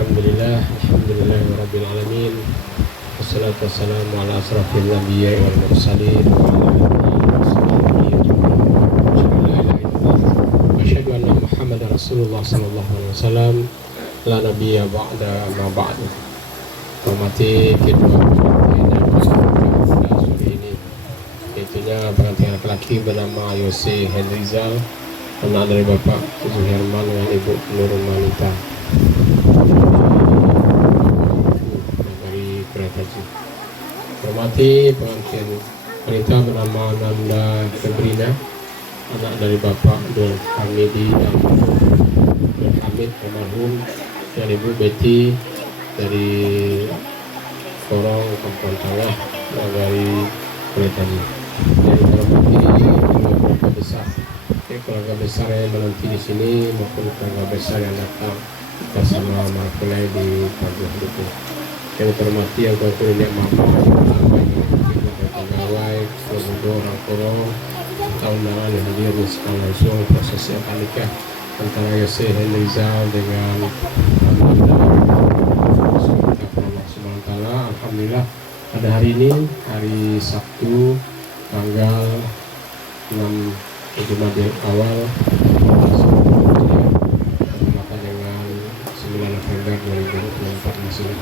Alhamdulillah alamin. Wassalatu wassalamu ala asrafil nabiyyi wal mursalin wa ala alihi wa asyhadu anna Muhammadar Rasulullah sallallahu alaihi wasallam la nabiyya ba'da ma ba'du. Hormati kedua pengantin ini, yaitunya pengantin laki-laki bernama Yose Henrizal, anak dari Bapak Zuherman dan Ibu Nurul Manita dari Keretaji. Hormati pengantin wanita bernama Nanda Febrina, anak dari Bapak Nur Hamidi dan Nur Hamid almarhum, dan Ibu Betty dari Korong Kampung Tengah dari Keretaji. Dan hormati keluarga besar, keluarga besar yang menanti di sini maupun keluarga besar yang datang bersama Marakulai di pagi hari itu. Yang terhormati yang kumpul nenek mama, pegawai, keluarga orang Korong, tahun lalu yang hadir di sekolah langsung prosesi akad nikah antara Yose Henrizal dengan Allah. Alhamdulillah pada hari ini, hari Sabtu tanggal 6 Jumadil Awal bertepatan dengan 9 November 2024 masih.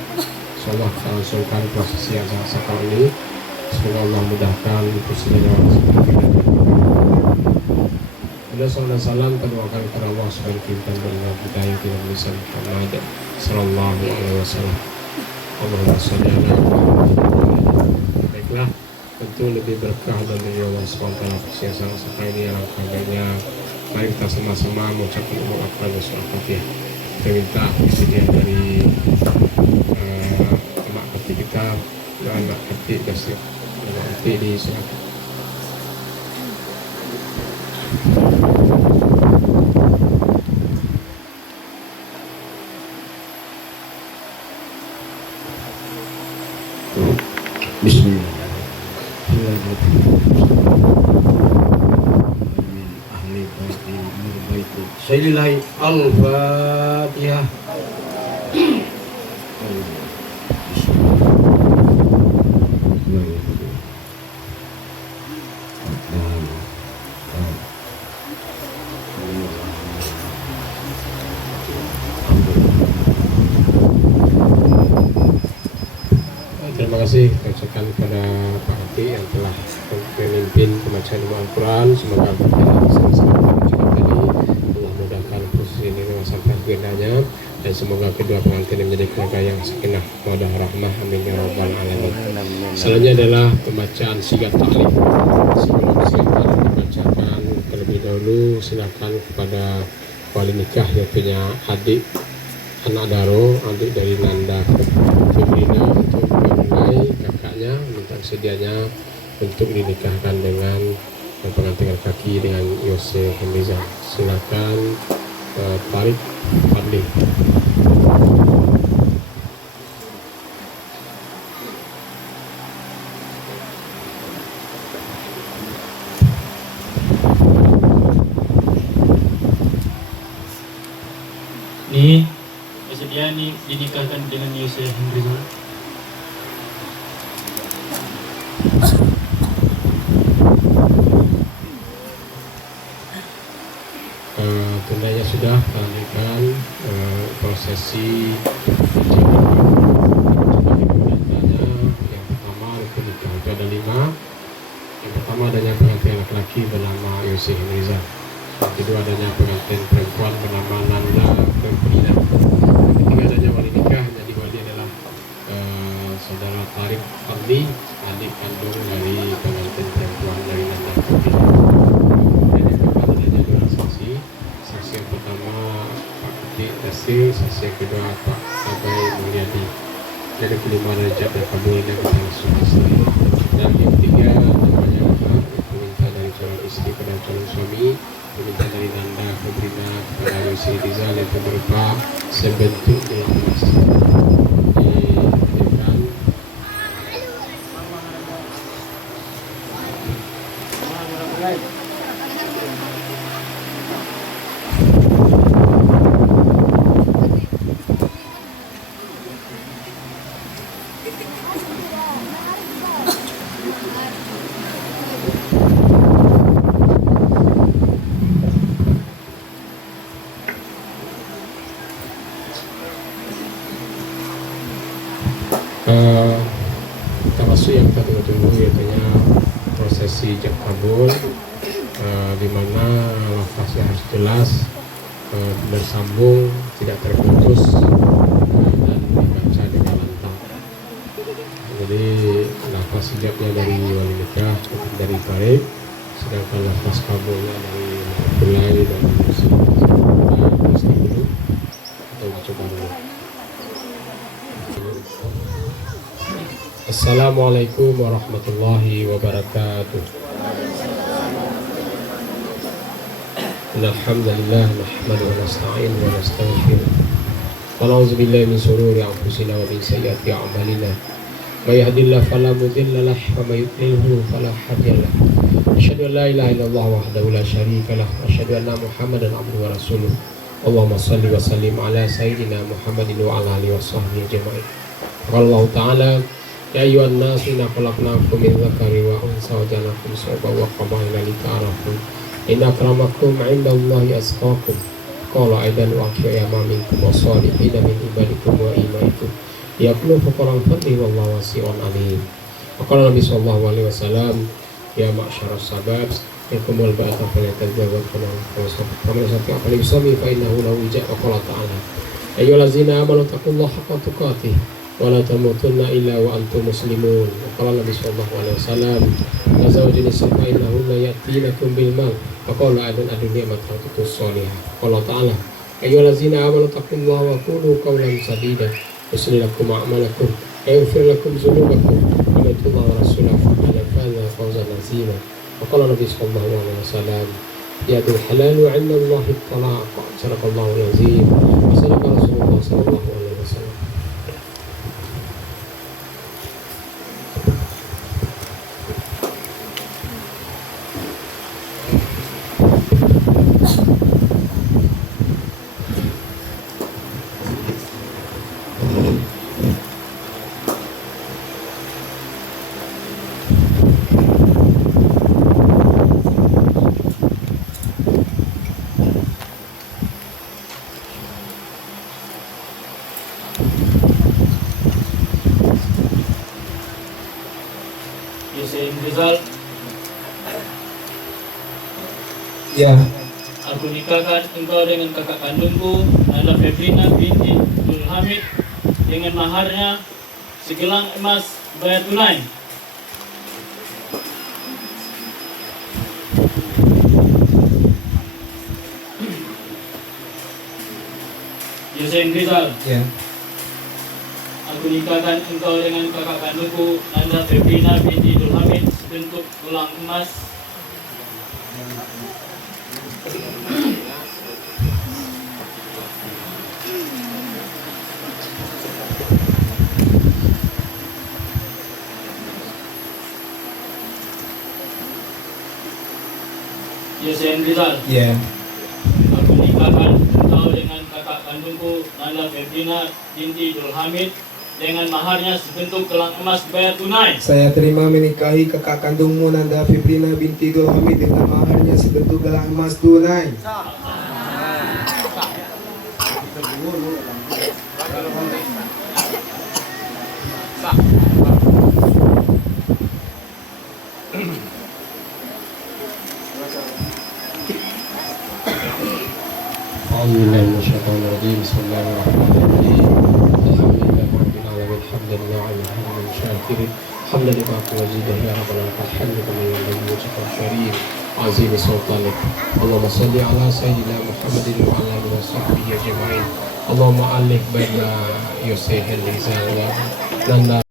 Insyaallah kita langsungkan prosesi yang sangat sakral ini. Semoga Allah mudahkan prosesinya. Assalamualaikum salam berdoakan kepada Allah supaya kita benar kita yang tidak bisa Muhammad sallallahu alaihi wasallam. Allahumma shalli ala Muhammad. Baiklah, tentu lebih berkah dan dari Allah SWT yang sangat sekali ini alangkah baiknya mari kita sama-sama mengucapkan doa dan surah Fatihah. Kita minta kesediaan dari emak hati kita dan anak hati kasih anak hati di surat. Bismillah. Ahli baiti nur baiti Sayyidillah al-Fatihah. Terima kasih ucapkan kepada Pak Hati yang telah memimpin pembacaan Al-Quran. Semoga kita bersama-sama mengucapkan tadi Allah mudahkan proses ini dengan sampai akhirnya, dan semoga kedua pengantin menjadi keluarga yang sakinah mawaddah rahmah, amin ya rabbal alamin. Selanjutnya adalah pembacaan sigat ta'lim. Sebelum sigat ta'lim dibacakan terlebih dahulu, silakan kepada wali nikah yang punya adik anak Daro, adik dari Nanda Febrina, untuk mengenai kakaknya minta sedianya untuk dinikahkan dengan pengantin laki dengan Yose Henrizal. Silakan Tarik Fadli. Nih, bersedia nih dinikahkan dengan Yose Henrizal. Tundanya sudah lanjutkan prosesi yang pertama rukun nikah itu ada 5. Yang pertama adanya pengantin laki-laki bernama Yose Henrizal. Yang kedua adanya pengantin perempuan bernama Nanda Febrina. Yang ketiga adanya wali nikah, jadi wali adalah saudara Tarik Fadli, adik kandung dari pengantin perempuan dari Nanda Febrina. Dan yang keempat adanya 2 saksi. Saksi yang pertama Pak Ketik Dasir, saksi yang kedua Pak Abai Mulyadi. Dan yang kelima Rajab dan kabulnya kita langsung selesai. Dan yang ketiga namanya Ahmad, perminta dari calon istri pada calon suami, perminta dari Nanda Febrina kepada Yose Henrizal yang berupa sebentuk emas. Dihadirkan termasuk yang kita tunggu-tunggu yaitu prosesi ijab kabul, di mana lafaznya harus jelas, bersambung, tidak terputus, dan dibaca dengan lantang. Jadi lafaz ijabnya dari wali nikah, dari parik, sedangkan lafaz kabulnya dari mulai dan pasti dulu atau coba dulu. Assalamualaikum warahmatullahi wabarakatuh. Alhamdulillah nahmaduhu wa nasta'inuhu wa nastaghfiruh. Wa na'udzu billahi min shururi anfusina wa min sayyiati a'malina. May yahdihillahu fala mudilla lahu wa may yudlilhu fala hadiya lahu. Asyhadu an la ilaha illallah wahdahu la syarika lahu wa asyhadu anna Muhammadan abduhu wa rasuluh. Allahumma shalli wa sallim ala sayyidina Muhammadin wa ala alihi wa sahbihi ajma'in. Qala Allah ta'ala ya ayyuhan nasu inna khalaqnakum min dzakari wa unsa wa ja'alnakum syu'uban wa qabaila lita'arafu inna akramakum 'indallahi atqakum. Qala aidan wa akhiyama minkum wasalihin min ibadikum wa imaikum yaqulu fuqaran fadli wallahu wasi'un alim. Qala Nabi sallallahu alaihi wasallam ya ma'syaras sabab yakumul ba'ata falyatazawwaj faman yastati' falyusami fa innahu lahu wijaa. Qala ta'ala ayyuhallazina amanu taqullaha haqqa tuqatih wala tamutunna illa wa antum muslimun. Qala Nabi sallallahu alaihi wasallam tazawwajun fa innahunna ya'tinakum bil mal. Qala adun adunya matatutus salihah. Qala ta'ala ayyuhallazina amanu taqullaha wa qulu qawlan sadida yuslih lakum a'malakum wa yaghfir lakum dhunubakum wa man yuti' Allaha wa rasulahu faqad faza fawzan 'azima. Qala Nabi sallallahu alaihi wasallam yadul halal 'inda Allahi at-talaq. Sadaqallahu al-'azim wa sadaqa Rasulullah sallallahu alaihi wasallam. Yusuf Rizal, Ya, aku nikahkan engkau dengan kakak kandungku Nala Febrina binti Abdul Hamid dengan maharnya segelang emas bayar tunai. Yusuf Rizal, ya. aku nikahkan engkau dengan kakak kandungku Nanda Febrina binti Abdul Hamid sebentuk gelang emas Yusuf Rizal, Ya, aku nikahkan engkau dengan kakak kandungku Nanda Febrina binti Abdul Hamid dengan maharnya sebentuk gelang emas bayar tunai. saya terima menikahi kakak kandungmu Nanda Febrina binti Abdul Hamid dengan maharnya sebentuk gelang emas tunai. A'udzubillahi minasyaitonir rajim. Bismillahirrahmanirrahim. Alhamdulillahirabbil alamin. Hamdalillah ala hamdan syakirin. Hamdalillah wa zidahu ya rabbal alamin. Hamdalillah wa wajhul karim. Azim sultanik. Allahumma shalli ala sayyidina Muhammadin wa ala alihi wa sahbihi ajma'in. Allahumma alif baina Yusuf Rizal wa Nanda